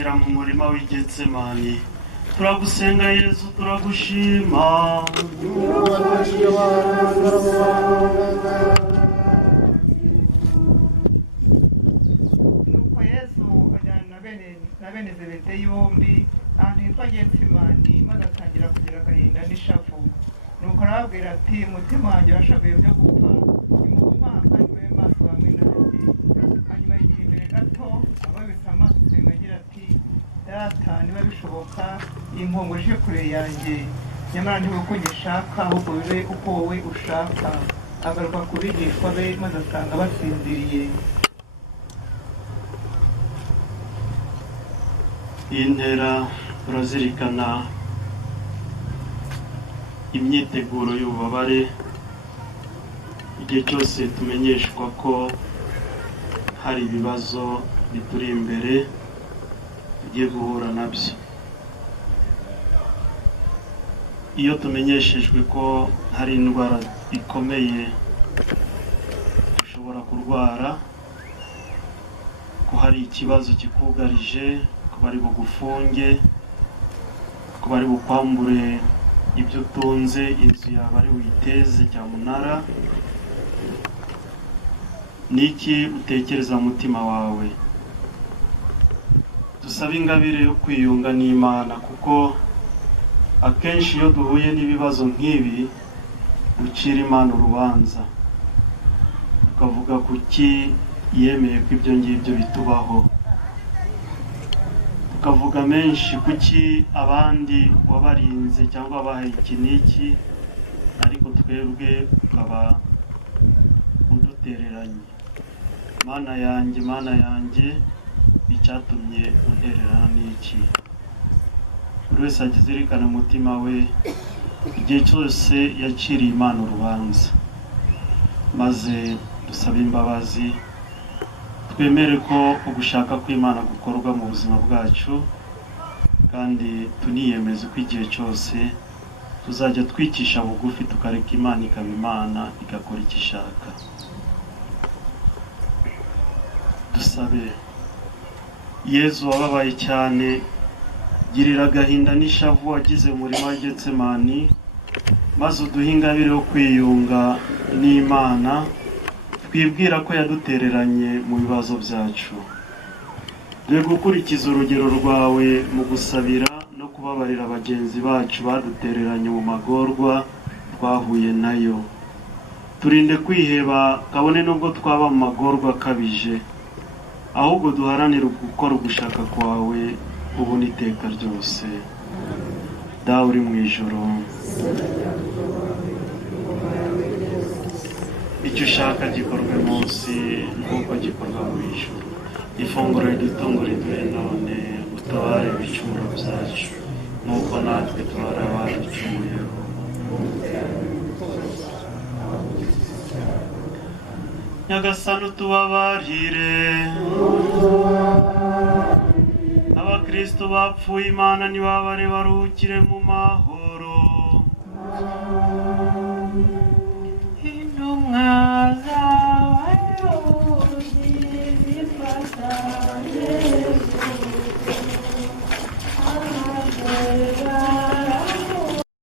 bera mu murima w'Igetsemani. Turagusenga Yesu, turagushima. Nuko Yesu ajyana na bene Zebedeyi bombi ahantu hitwa Getsemani, maze atangira kugira agahinda n'ishavu. Nuko arababwira ati, umutima wanjye urashavuye byo gupfa, nimuguma kandi mube maso hamwe nanjye. Hanyuma yigira imbere gato, ababitse amaso asenga agira ati, Data, niba bishoboka iyi nkongo ije kure yanjye, nyamara ntibe uko ngishaka, ahubwo bibe uko wowe ushaka. Agaruka ku bigishwa be, maze asanga basinziriye. Iyi ntera turazirikana imyiteguro y'ububabare, igihe cyose tumenyeshwa ko hari ibibazo bituri imbere tugiye guhura nabyo. Iyo tumenyeshejwe ko hari indwara ikomeye ushobora kurwara, ko hari ikibazo kikugarije, ko bari bugufunge, ko bari bukwambure ibyo utunze, inzu yawe ari uyiteze cyamunara, niki utekereza mu mutima wawe? Dusaba ingabire yo kwiyunga n'Imana, kuko akenshi iyo duhuye n'ibibazo nk'ibi ducira Imana urubanza, tukavuga kuki yemeye ko ibyo ngibyo bitubaho, tukavuga menshi kuki abandi wabarinze cyangwa wabahaye iki n'iki, ariko twebwe ukaba udutereranye. Mana yanjye, icyatumye untererana n'iki? Buri wese agizirikana umutima we igihe cyose yaciriye Imana urubanza, maze dusabe imbabazi, twemere ko ugushaka kw'Imana gukorwa mu buzima bwacu, kandi tuniyemeze ko igihe cyose tuzajya twicisha bugufi tukareka Imana ikaba Imana igakora icyo ishaka. Dusabe. Yezu wababaye cyane, girira agahinda n'ishavu wagize mu murima wa Getsemani, maze uduhe ingabire yo kwiyunga n'Imana, twibwira ko yadutereranye mu bibazo byacu. Dore gukurikiza urugero rwawe mu gusabira no kubabarira bagenzi bacu badutereranye mu magorwa twahuye nayo. Turinde kwiheba kabone nubwo twaba mu magorwa akabije, ahubwo duharanire gukora ugushaka kwawe ubu n'iteka ryose. Dawe uri mu ijoro, icyo ushaka gikorwe munsi nk'uko gikorwa mu ijuru. Ifunguro ridutunga riduhe none, utabare ibicumuro byacu nk'uko natwe tubara abaducumuyeho. Nyagasani utubabarire. Abakristo bapfuye Imana nibabare baruhukire mu mahoro.